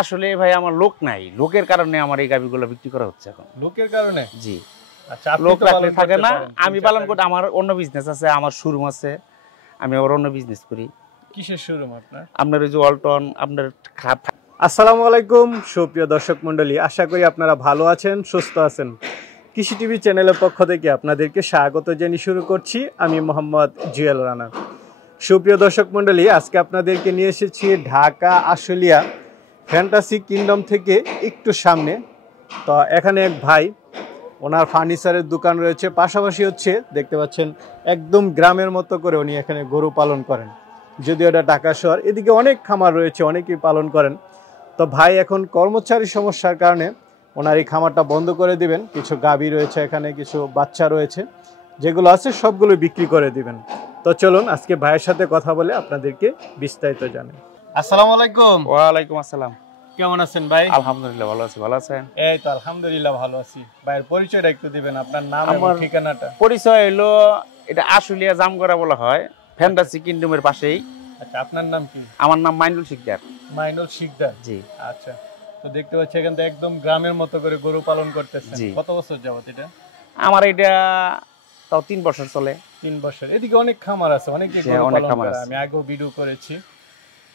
আসলে ভাই আমার লোক নাই, লোকের কারণে আমার এই গাভীগুলো বিক্রি করা হচ্ছে এখন। লোকের কারণে? জি। আচ্ছা, লোক রাখলে থাকে না, আমি পালন করি, আমার অন্য বিজনেস আছে, আমার শোরুম আছে, আমি আবার অন্য বিজনেস করি। কিসের শোরুম আপনার? আপনার ওই যে ওয়ালটন, আপনার আসসালামু আলাইকুম সুপ্রিয় দর্শক মণ্ডলী, আশা করি আপনারা ভালো আছেন, সুস্থ আছেন। কৃষি টিভি চ্যানেলের পক্ষ থেকে আপনাদেরকে স্বাগত জানিয়ে শুরু করছি আমি মোহাম্মদ জুয়েল রানা। সুপ্রিয় দর্শক মণ্ডলী, আজকে আপনাদেরকে নিয়ে এসেছি ঢাকা আশুলিয়া ফ্যান্টাসি কিংডম থেকে একটু সামনে। তো এখানে এক ভাই, ওনার ফার্নিচারের দোকান রয়েছে, পাশাপাশি হচ্ছে দেখতে পাচ্ছেন একদম গ্রামের মতো করে উনি এখানে গরু পালন করেন। যদিও এটা ঢাকা শহর, এদিকে অনেক খামার রয়েছে, অনেকেই পালন করেন। তো ভাই এখন কর্মচারী সমস্যার কারণে ওনার এই খামারটা বন্ধ করে দিবেন। কিছু গাভী রয়েছে এখানে, কিছু বাচ্চা রয়েছে, যেগুলো আছে সবগুলো বিক্রি করে দিবেন। তো চলুন আজকে ভাইয়ের সাথে কথা বলে আপনাদেরকে বিস্তারিত জানাই। আসসালামু আলাইকুম। ওয়ালাইকুম আসসালাম। কেমন আছেন ভাই? আলহামদুলিল্লাহ ভালো আছি, ভালো আছেন? এই তো আলহামদুলিল্লাহ ভালো আছি। ভাইয়ের পরিচয়টা একটু দিবেন, আপনার নাম এবং ঠিকানাটা। পরিচয় হলো, এটা আশুলিয়া জামগড়া বলা হয়, ফ্যান্টাসি কিংডমের পাশেই। আচ্ছা, আপনার নাম কি? আমার নাম মাইনুল শিকদার। মাইনুল শিকদার, জি। আচ্ছা, তো দেখতে পাচ্ছি এখান থেকে একদম গ্রামের মতো করে গরু পালন করতেছেন। কত বছর যাবত এটা? আমার এটা তাও 3 বছর চলে। 3 বছর। এদিকে অনেক খামার আছে, অনেকে গরু পালন করে, আমি আগেও ভিডিও করেছি।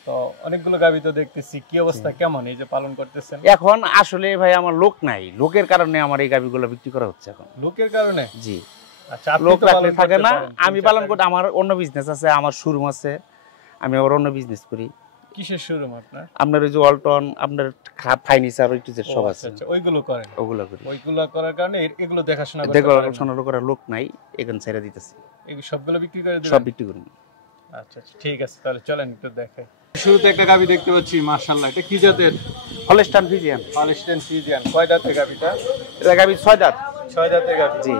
তো অনেকগুলো গাভী তো দেখতেছি, কি অবস্থা, কেমন এই যে পালন করতেছেন? এখন আসলে ভাই আমার লোক নাই, লোকের কারণে আমার এই গাভীগুলো বিক্রি করা হচ্ছে এখন। লোকের কারণে? জি। আচ্ছা, লোক রাখলে থাকে না, আমি পালন করি, আমার অন্য বিজনেস আছে, আমার শোরুম আছে, আমি আবার অন্য বিজনেস করি। কিসের শোরুম আপনার? আপনার ওই যে ওয়ালটন, আপনার ফার্নিচার ওই যে সব আছে। আচ্ছা, ওইগুলো করেন? ওগুলো করি। ওইগুলো করার কারণে এগুলো দেখাশোনা করার লোক নাই, এখন ছেড়ে দিতেছি। এই সবগুলো বিক্রি করে দিবেন? সব বিক্রি করি। আচ্ছা আচ্ছা, ঠিক আছে, তাহলে চলেন একটু দেখাই। শুরুতে একটা গাভী দেখতে পাচ্ছি, মাশাআল্লাহ, এটা কি জাতের? Holstein Friesian. Holstein Friesian. কয় দাঁতের গাভীটা? এটা গাভী 6 দাঁত। 6 দাঁতের গাভী। জি।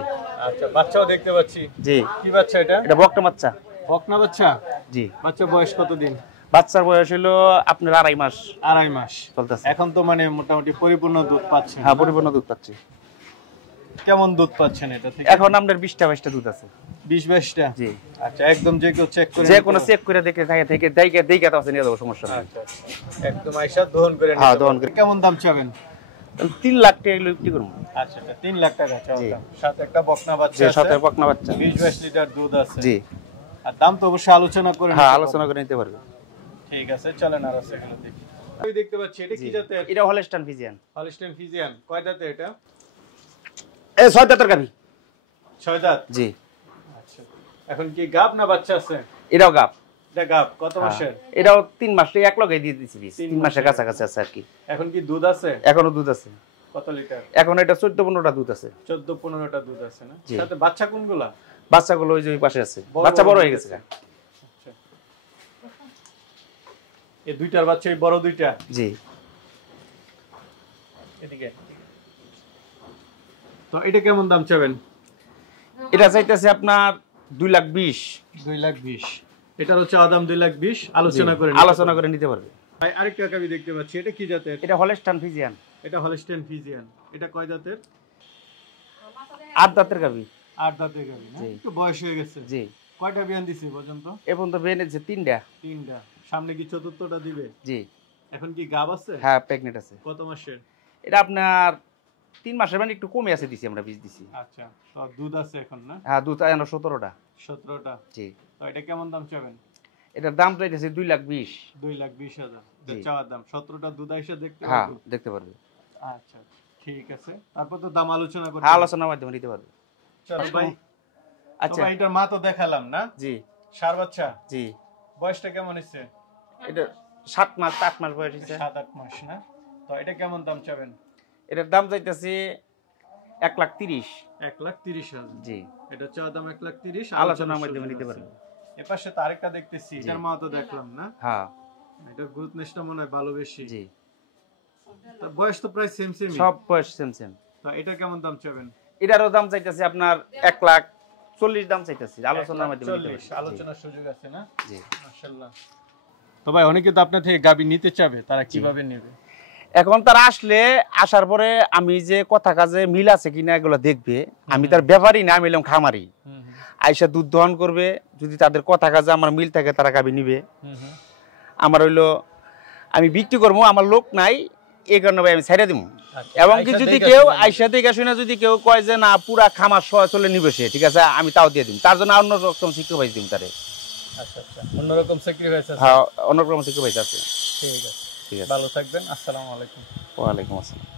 আচ্ছা, বাচ্চাও দেখতে পাচ্ছি। জি। কি বাচ্চা এটা? এটা বকনা বাচ্চা। বকনা বাচ্চা? জি। বাচ্চা বয়স কত দিন? বাচ্চার বয়স হলো আপনার 2.5 মাস। 2.5 মাস চলতেছে। এখন তো মানে মোটামুটি পরিপূর্ণ দুধ পাচ্ছেন? হ্যাঁ, পরিপূর্ণ দুধ পাচ্ছি। কেমন দুধ পাচ্ছেন এটা থেকে? এখন আমাদের 20টা দুধ আছে। 20-22টা? জি। আচ্ছা, একদম যে কেউ চেক করে, যে কোনো চেক করে দেখে দেখে তো আছে, নিয়ে যাবো, সমস্যা নেই। আচ্ছা আচ্ছা, একদম আইসা দহন করে নিতে। হ্যাঁ, দহন করে। কেমন দাম চাবেন? 3 লাখ টাকা এগুলো বিক্রি করব। আচ্ছা, 3 লাখ টাকা চাওয়া দাম। সাথে একটা বকনা বাচ্চা আছে। সাথে বকনা বাচ্চা। 20-22 লিটার দুধ আছে। জি। আর দাম তো অবশ্যই আলোচনা করে হ্যাঁ, আলোচনা করে নিতে পারবে। ঠিক আছে, চলেন আর সেগুলো দেখি। আমি দেখতে পাচ্ছি, এটা কি জাতের? এটা হলস্টাইন ফ্রিজিয়ান। Holstein Friesian. কয় দাঁতের এটা? 6 দাঁতের গাভী। 6 দাঁত? জি। আচ্ছা, এখন কি গাব না বাচ্চা আছে? এটাও গাব। এটা গাব। কত মাসের? এটাও 3 মাস, এক লগে দিয়ে দিছি। 3 মাসের কাছাকাছি আছে আর কি। এখন কি দুধ আছে? এখনো দুধ আছে। কত লিটার? এখন এটা 14-15টা দুধ আছে। 14-15টা দুধ আছে না? সাথে বাচ্চা কোনগুলা? বাচ্চাগুলো ওই যে ওই পাশে আছে। বাচ্চা বড় হয়ে গেছে। আচ্ছা, এই দুইটার বাচ্চা এই বড় দুইটা? জি। এদিকে। তো এটা কেমন দাম চাবেন? এটা চাইতেছে আপনার 2,20,000। 2,20,000। এটার হচ্ছে আদাম 2,20,000, আলোচনা করে নিতে পারবে। ভাই, আরেকটা গাভী দেখতে পাচ্ছি, এটা কি জাতের? এটা হলস্টাইন ফ্রিজিয়ান। এটা হলস্টাইন ফ্রিজিয়ান। এটা কয় দাঁতের? 8 দাঁতের গাভী। 8 দাঁতের গাভী না? একটু বয়স হয়ে গেছে। জি। কয়টা বিয়ান দিছে পর্যন্ত? এখন তো বেনেছে 3টা। 3টা। সামনে কি চতুর্থটা দিবে? জি। এখন কি গাব আছে? হ্যাঁ, প্রেগন্যান্ট আছে। কত মাসের? এটা আপনার 3 মাসের, মানে একটু কমে আছে, দিছি আমরা, বীজ দিছি। আচ্ছা, তো দুধ আছে এখন না? হ্যাঁ, দুধ আছে 17টা। 17টা? জি। তো এটা কেমন দাম চাবেন? এটার দাম চাইতেছে 2,20,000। 2,20,000 এটা চাওয়ার দাম। 17টা দুধ আইসা দেখতে পারবে? হ্যাঁ, দেখতে পারবে। আচ্ছা, ঠিক আছে, তারপর তো দাম আলোচনা করতে। হ্যাঁ, আলোচনার মাধ্যমে নিতে পারবে। চলো ভাই। আচ্ছা, ভাই, এটার মা তো দেখালাম না? জি। ষাঁড় বাচ্চা? জি। বয়সটা কেমন হচ্ছে? এটা 7 মাস 8 মাস বয়স হইছে। 7-8 মাস না? তো এটা কেমন দাম চাবেন? এটার দাম চাইতেছে 1,30,000। 1,30,000? জি। এটা চাওয়া দাম 1,30,000, আলোচনার মাধ্যমে নিতে পারবে। এপাশে তো আরেকটা দেখতেছি, এটার মা তো দেখলাম না? হ্যাঁ। এটার গ্রোথনেসটা মনে হয় ভালো বেশি। জি। তো বয়স তো প্রায় সেম। সব বয়স সেম। তো এটা কেমন দাম চাবেন? এটারও দাম চাইতেছে আপনার 1,40,000 দাম চাইতেছে, আলোচনার মাধ্যমে নিতে পারবে। 1,40,000 আলোচনার সুযোগ আছে না? জি। মাশাআল্লাহ। তো ভাই, অনেকে তো আপনার থেকে গাবি নিতে চাবে, তারা কিভাবে নেবে? এখন তারা আসার পরে আমি যে কথা কাজে মিল আছে কিনা এগুলো দেখবে। আমি তার ব্যাপারই না, আমি এলাম খামারি। আইসা দুধ দহন করবে, যদি তাদের কথা কাজে আমার মিল থাকে তারা গাবি নিবে। আমার হইলো আমি বিক্রি করবো, আমার লোক নাই, এই কারণে ভাই আমি ছেড়ে দিব। আচ্ছা, এবং কি আইসা যদি দেখে কেউ শুনে আইসা দেখে শুনে যদি কেউ কয় যে না পুরা খামার সহ চলে নিবে সে, ঠিক আছে, আমি তাও দিয়ে দিব। তার জন্য অন্য রকম স্যাক্রিফাইস দিব তারে। আচ্ছা আচ্ছা, অন্যরকম স্যাক্রিফাইস আছে। হ্যাঁ, অন্য রকম স্যাক্রিফাইস আছে। ঠিক আছে, ঠিক আছে, ভালো থাকবেন। আসসালামু আলাইকুম। ওয়ালাইকুম আসসালাম।